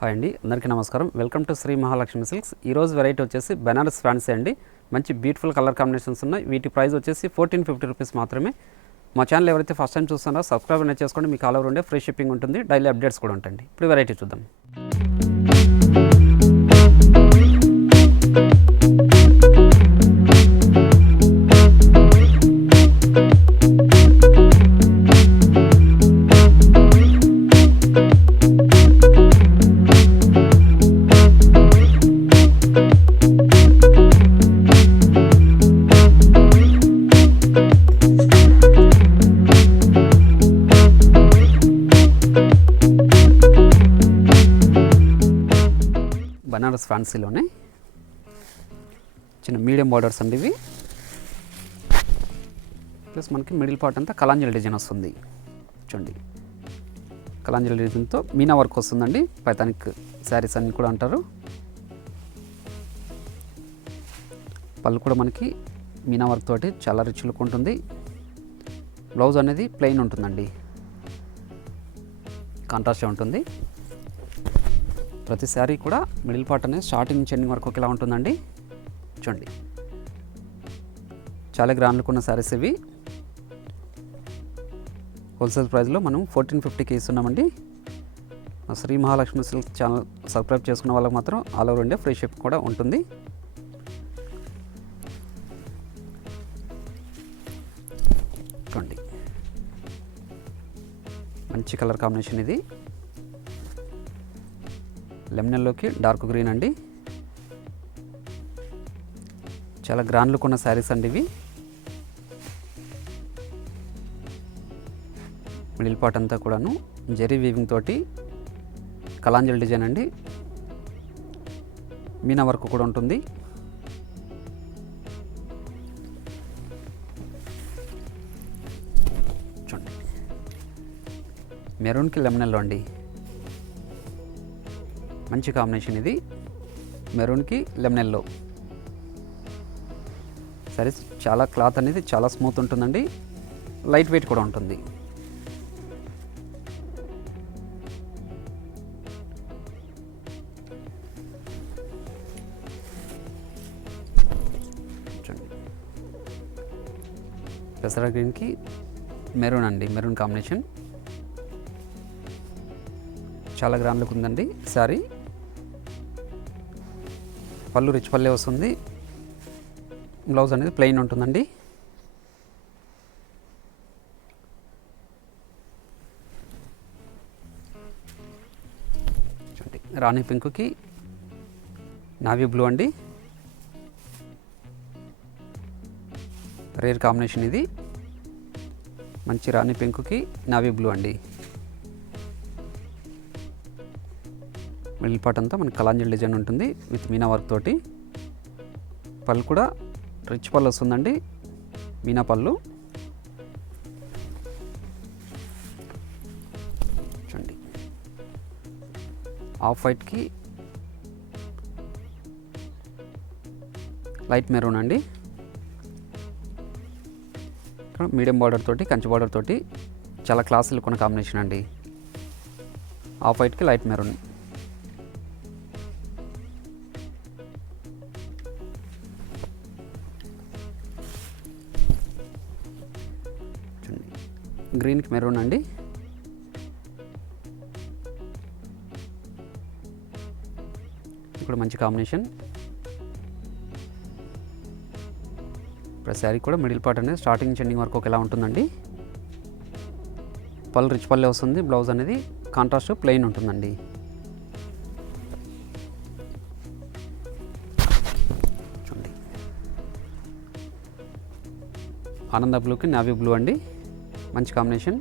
Hi అండి, అందరికీ నమస్కారం. Welcome to Shri Mahalakshmi silks. ఈరోజు వెరైటీ వచ్చేసి బెనారస్ ఫ్యాన్సీ అండి. మంచి బ్యూటిఫుల్ కలర్ కాంబినేషన్స్ ఉన్నాయి. వీటి ప్రైస్ వచ్చేసి 1450 రూపీస్ మాత్రమే. మా ఛానల్ ఎవరైతే ఫస్ట్ టైం చూస్తున్నారో సబ్స్క్రైబ్ అనేది చేసుకోండి. మీకు ఆల్ ఓవర్ ఉండే ఫ్రీ షిప్పింగ్ ఉంటుంది. డైలీ అప్డేట్స్ కూడా ఉంటాయండి. ఇప్పుడు వెరైటీ చూద్దాం. బనారస్ ఫ్యాన్సీలోనే చిన్న మీడియం బార్డర్స్ అండి ఇవి. ప్లస్ మనకి మిడిల్ పార్ట్ అంతా కలాంజలి డిజైన్ వస్తుంది. చూడండి, కలాంజలి డిజైన్తో మీనా వర్క్ వస్తుందండి. పైతానిక్ శారీస్ అన్ని కూడా అంటారు. పళ్ళు కూడా మనకి మీనా వర్క్ తోటి చాలా రిచ్ లుక్ ఉంటుంది. బ్లౌజ్ అనేది ప్లెయిన్ ఉంటుందండి, కాంట్రాస్ట్ ఉంటుంది. ప్రతి శారీ కూడా మిడిల్ పార్ట్ అనేది స్టార్టింగ్ నుంచి ఎండింగ్ వరకు ఒకేలా ఉంటుందండి. చూడండి, చాలా గ్రాండ్లకు ఉన్న శారీస్ ఇవి. హోల్సేల్ ప్రైస్లో మనం 1450కి ఇస్తున్నామండి. Shri Mahalakshmi silk channel subscribe చేసుకున్న వాళ్ళకి మాత్రం all over India free ship కూడా ఉంటుంది. చూడండి, మంచి కలర్ కాంబినేషన్ ఇది. లెమనల్లోకి డార్క్ గ్రీన్ అండి. చాలా గ్రాండ్ లుక్ ఉన్న శారీస్ అండి ఇవి. మిడిల్ పార్ట్ అంతా కూడాను జెరీ వీవింగ్ తోటి కలాంజలి డిజైన్ అండి. మీనా వర్క్ కూడా ఉంటుంది. చూడండి, మెరూన్కి లెమనల్లో అండి. మంచి కాంబినేషన్ ఇది, మెరూన్కి లెమనెల్లో. సరే, చాలా క్లాత్ అనేది చాలా స్మూత్ ఉంటుందండి. లైట్ వెయిట్ కూడా ఉంటుంది. చూడండి, పెసర గ్రీన్కి మెరూన్ అండి, మెరూన్ కాంబినేషన్. చాలా గ్రాండ్ లుక్ ఉందండి శారీ. పళ్ళు రిచ్ పల్లె వస్తుంది. బ్లౌజ్ అనేది ప్లెయిన్ ఉంటుందండి. చూడండి, రాణి పింక్కి నావీ బ్లూ అండి. రేర్ కాంబినేషన్ ఇది. మంచి రాణి పింక్కి నావీ బ్లూ అండి. మిడిల్ పార్ట్ అంతా మనకి కలాంజలి డిజైన్ ఉంటుంది విత్ మీనా వర్క్ తోటి. పళ్ళు కూడా రిచ్ పళ్ళు వస్తుందండి, మీనా పళ్ళు. చూడండి, ఆఫ్ వైట్కి లైట్ మెరూన్ అండి. ఇక్కడ మీడియం బార్డర్ తోటి కంచి బార్డర్ తోటి చాలా క్లాసులు కొన్న కాంబినేషన్ అండి. ఆఫ్ వైట్కి లైట్ మెరూన్. గ్రీన్కి మెరూన్ అండి. ఇప్పుడు మంచి కాంబినేషన్. ఇప్పుడు శారీ కూడా మిడిల్ పార్ట్ అనేది స్టార్టింగ్ నుంచి ఎండింగ్ వరకు ఒకేలా ఉంటుందండి. పళ్ళు రిచ్ పల్లె వస్తుంది. బ్లౌజ్ అనేది కాంట్రాస్ట్ ప్లెయిన్ ఉంటుందండి. చూడండి, ఆనంద బ్లూకి నావీ బ్లూ అండి. మంచి కాంబినేషన్.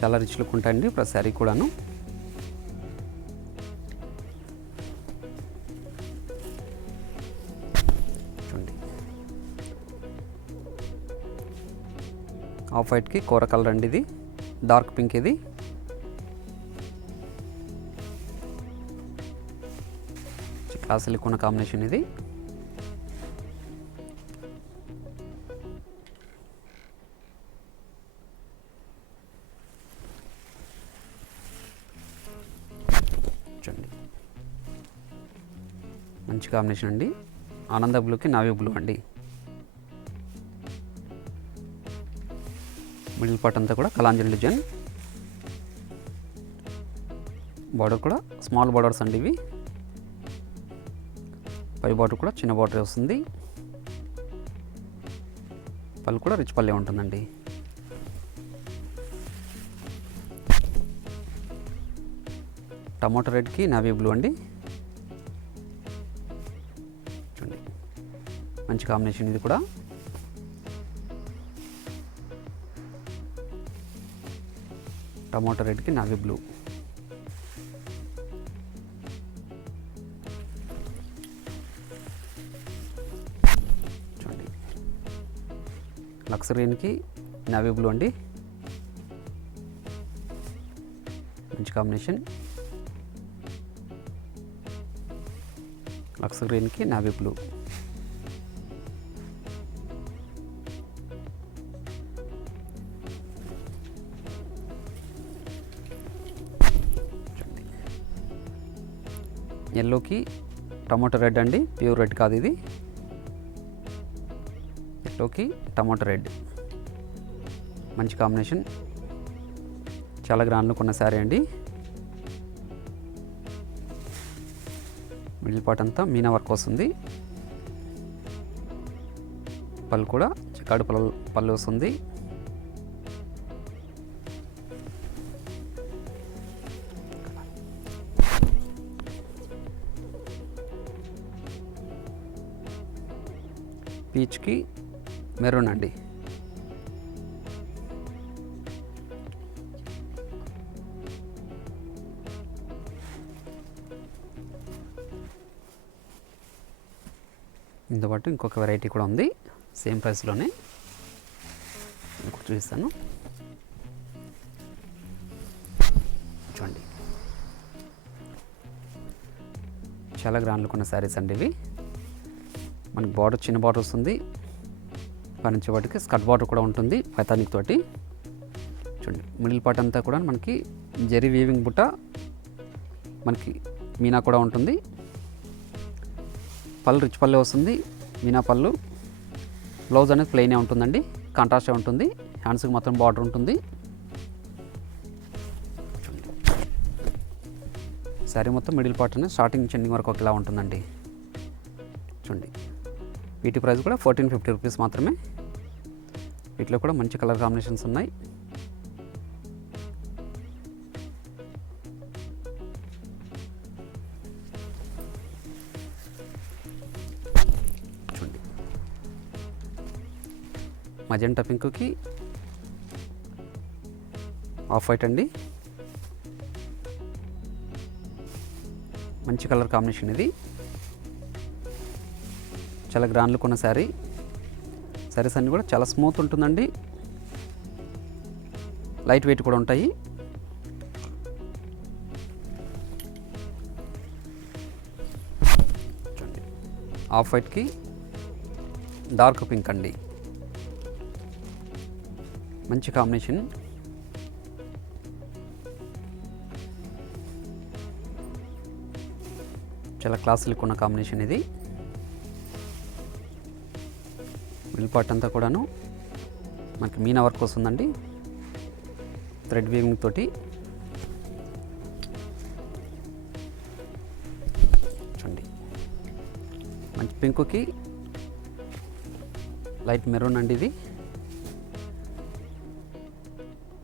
చాలా రిచ్ లుక్ ఉంటాయండి ఇప్పుడు శారీ కూడాను. చూడండి, ఆఫ్ వైట్కి కూర కలర్ అండి ఇది. డార్క్ పింక్ ఇది. క్లాస్ లుక్ ఉన్న కాంబినేషన్ ఇది. మంచి కాంబినేషన్ అండి. ఆనంద బ్లూకి నావీ బ్లూ అండి. మిడిల్ పార్ట్ అంతా కూడా కలాంజలి డిజైన్. బార్డర్ కూడా స్మాల్ బార్డర్స్ అండి ఇవి. పై బార్డర్ కూడా చిన్న బార్డర్ వస్తుంది. పళ్ళు కూడా రిచ్ పల్లె ఉంటుందండి. టమాటో రెడ్కి నావీ బ్లూ అండి. చూడండి మంచి కాంబినేషన్ ఇది కూడా. టమాటో రెడ్కి నావీ బ్లూ. చూడండి లక్స్ గ్రీన్కి నావీ బ్లూ అండి. మంచి కాంబినేషన్. లక్స్ గ్రీన్కి నావీ బ్లూ. ఎల్లోకి టమాటో రెడ్ అండి. ప్యూర్ రెడ్ కాదు ఇది. ఎల్లోకి టమాటో రెడ్ మంచి కాంబినేషన్. చాలా గ్రాండ్లో కొన్న శారీ అండి. మిడిల్ పార్ట్ అంతా మీనా వర్క్ వస్తుంది. పళ్ళు కూడా చికాడు పళ్ళు వస్తుంది. పీచ్కి మెరూన్ అండి. దీంతో పాటు ఇంకొక వెరైటీ కూడా ఉంది సేమ్ ప్రైస్లోనే. ఇంకొక చూపిస్తాను చూడండి. చాలా గ్రాండ్లు కొన్న శారీస్ అండి ఇవి. మనకి బార్డర్ చిన్న బార్డర్ వస్తుంది. పైనుంచి వాటికి స్కర్ట్ బార్డర్ కూడా ఉంటుంది పైతానిక్ తోటి. చూడండి మిడిల్ పార్ట్ అంతా కూడా మనకి జరీ వీవింగ్ బుట్ట, మనకి మీనా కూడా ఉంటుంది. పళ్ళు రిచ్ పళ్ళు వస్తుంది. మీనా పళ్ళు. బ్లౌజ్ అనేది ప్లెయినే ఉంటుందండి. కాంట్రాస్టే ఉంటుంది. హ్యాండ్స్కి మాత్రం బార్డర్ ఉంటుంది. శారీ మొత్తం మిడిల్ పార్ట్ అనేది స్టార్టింగ్ చెండింగ్ వరకు ఒకలా ఉంటుందండి. చూడండి వీటి ప్రైస్ కూడా 1450 రూపీస్ మాత్రమే. వీటిలో కూడా మంచి కలర్ కాంబినేషన్స్ ఉన్నాయి. చూడండి మజెంటా పింక్కి ఆఫ్ వైట్ అండి. మంచి కలర్ కాంబినేషన్ ఇది. చాలా గ్రాండ్ లుక్ ఉన్న శారీ. శారీస్ అన్నీ కూడా చాలా స్మూత్ ఉంటుందండి. లైట్ వెయిట్ కూడా ఉంటాయి. చూడండి ఆఫ్ వైట్కి డార్క్ పింక్ అండి. మంచి కాంబినేషన్. చాలా క్లాస్ లుక్ ఉన్న కాంబినేషన్ ఇది. మిడిల్ పార్ట్ అంతా కూడాను మనకి మీనా వర్క్ వస్తుందండి. థ్రెడ్ వీవింగ్ తోటి. చూడండి మంచి పింక్కి లైట్ మెరూన్ అండి ఇది.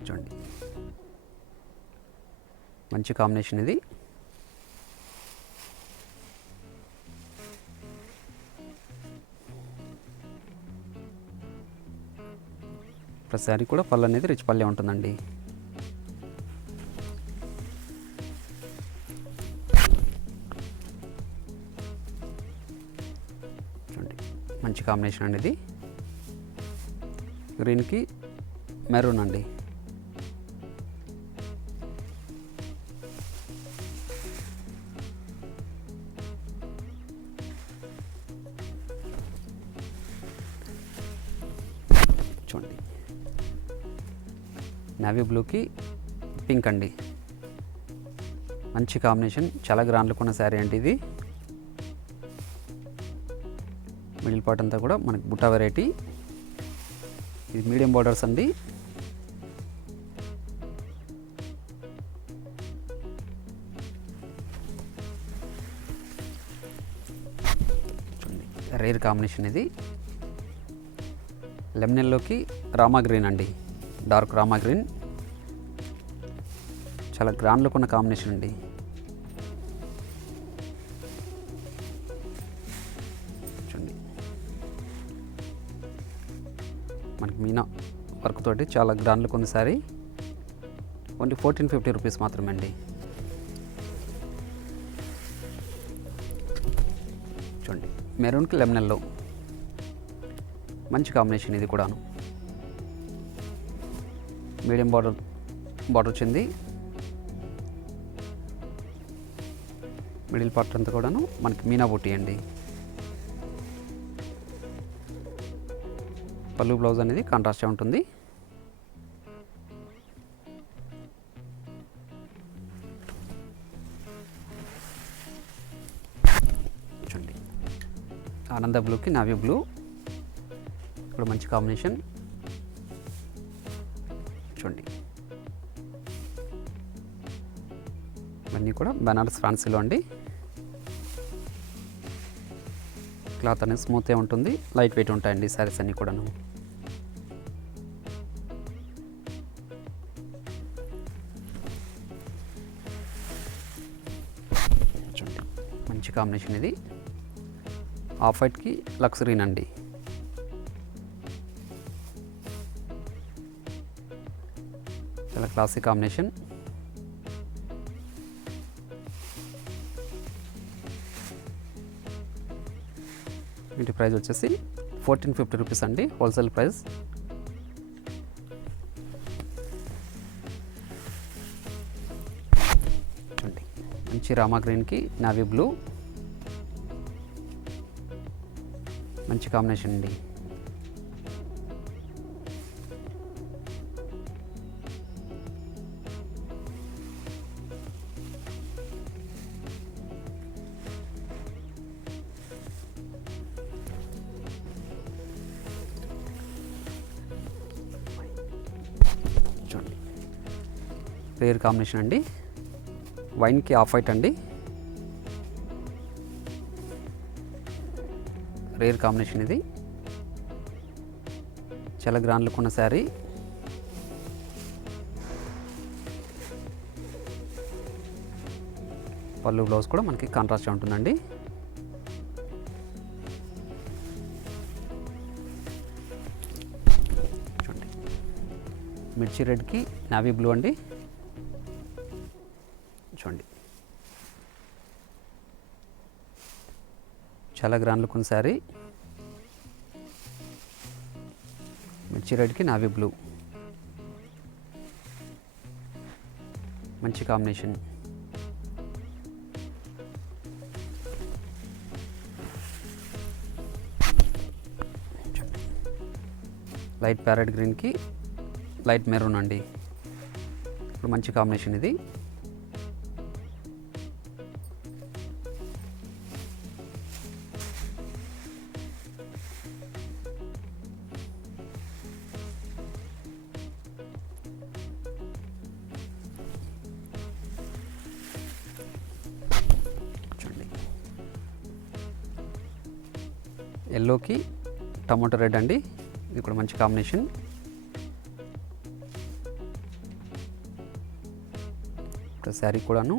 చూడండి మంచి కాంబినేషన్ ఇది. శారీ కూడా పళ్ళు అనేది రిచ్ పల్లె ఉంటుందండి. చూడండి మంచి కాంబినేషన్ అండి ఇది. గ్రీన్కి మెరూన్ అండి. చూడండి నావీ బ్లూకి పింక్ అండి. మంచి కాంబినేషన్. చాలా గ్రాండ్ లుక్ ఉన్న శారీ అండి ఇది. మిడిల్ పార్ట్ అంతా కూడా మనకి బుట్టా వెరైటీ. ఇది మీడియం బార్డర్స్ అండి. రేర్ కాంబినేషన్ ఇది. లెమన్ ఎల్లోకి రామా గ్రీన్ అండి, డార్క్ రామా గ్రీన్. చాలా గ్రాండ్ లుక్ ఉన్న కాంబినేషన్ అండి. చూడండి మనకి మీనా వర్క్ తోటి చాలా గ్రాండ్ లుక్ ఉంది సారీ. ఓన్లీ 1450 రూపీస్ మాత్రమే అండి. చూడండి మెరూన్కి లెమన్ ఎల్లో మంచి కాంబినేషన్ ఇది కూడాను. మీడియం బార్డర్ వచ్చింది. మిడిల్ పార్ట్ అంతా కూడాను మనకి మీనా బుట్టి అండి. పళ్ళు బ్లౌజ్ అనేది కాంట్రాస్ట్గా ఉంటుంది. చూడండి ఆనంద బ్లూకి నావీ బ్లూ ఇప్పుడు మంచి కాంబినేషన్. చూడండి ఇవన్నీ కూడా బనారస్ ఫ్యాన్సీలో అండి. క్లాత్ అనేది స్మూత్గా ఉంటుంది, లైట్ వెయిట్ ఉంటాయండి శారీస్ అన్నీ కూడాను. చూడండి మంచి కాంబినేషన్ ఇది. ఆఫ్ వైట్కి లక్స్ గ్రీన్ అండి. చాలా క్లాసిక్ కాంబినేషన్. వీటి ప్రైస్ వచ్చేసి 1450 రూపీస్ అండి, హోల్సేల్ ప్రైస్. చూడండి మంచి రామా గ్రీన్కి నావీ బ్లూ మంచి కాంబినేషన్ అండి. రేర్ కాంబినేషన్ అండి. వైన్కి ఆఫ్ వైట్ అండి. రేర్ కాంబినేషన్ ఇది. చాలా గ్రాండ్ లుక్ ఉన్న శారీ. పళ్ళు బ్లౌజ్ కూడా మనకి కాంట్రాస్ట్గా ఉంటుందండి. చూడండి మిర్చి రెడ్కి నావీ బ్లూ అండి. చూడండి చాలా గ్రాండ్ లుక్ ఉంది శారీ. మిర్చి రెడ్కి నావీ బ్లూ మంచి కాంబినేషన్. లైట్ ప్యారెట్ గ్రీన్కి లైట్ మెరూన్ అండి. ఇప్పుడు మంచి కాంబినేషన్ ఇది. ఎల్లోకి టమాటో రెడ్ అండి, ఇది కూడా మంచి కాంబినేషన్. శారీ కూడాను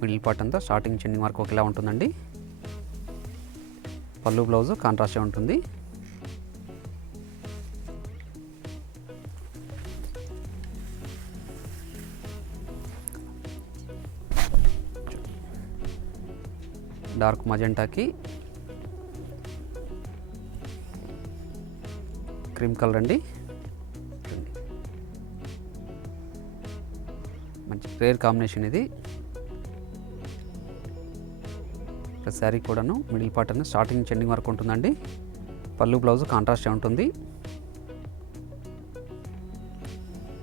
మిడిల్ పార్ట్ అంతా స్టార్టింగ్ చెండింగ్ వరకు ఒకేలా ఉంటుందండి. పళ్ళు బ్లౌజు కాంట్రాస్ట్గా ఉంటుంది. డార్క్ మజెంటాకి క్రీమ్ కలర్ అండి. మంచి రేర్ కాంబినేషన్ ఇది. శారీ కూడాను మిడిల్ పార్ట్ అనేది స్టార్టింగ్ చెండింగ్ వరకు ఉంటుందండి. పళ్ళు బ్లౌజ్ కాంట్రాస్ట్గా ఉంటుంది.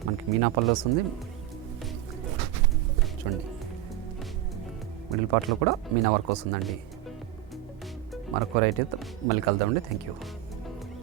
మనకి మీనా పళ్ళు వస్తుంది. చూడండి మిడిల్ పార్ట్లో కూడా మీనా వర్క్ వస్తుందండి. మరొక వెరైటీతో మళ్ళీ కలుద్దామండి. Thank you.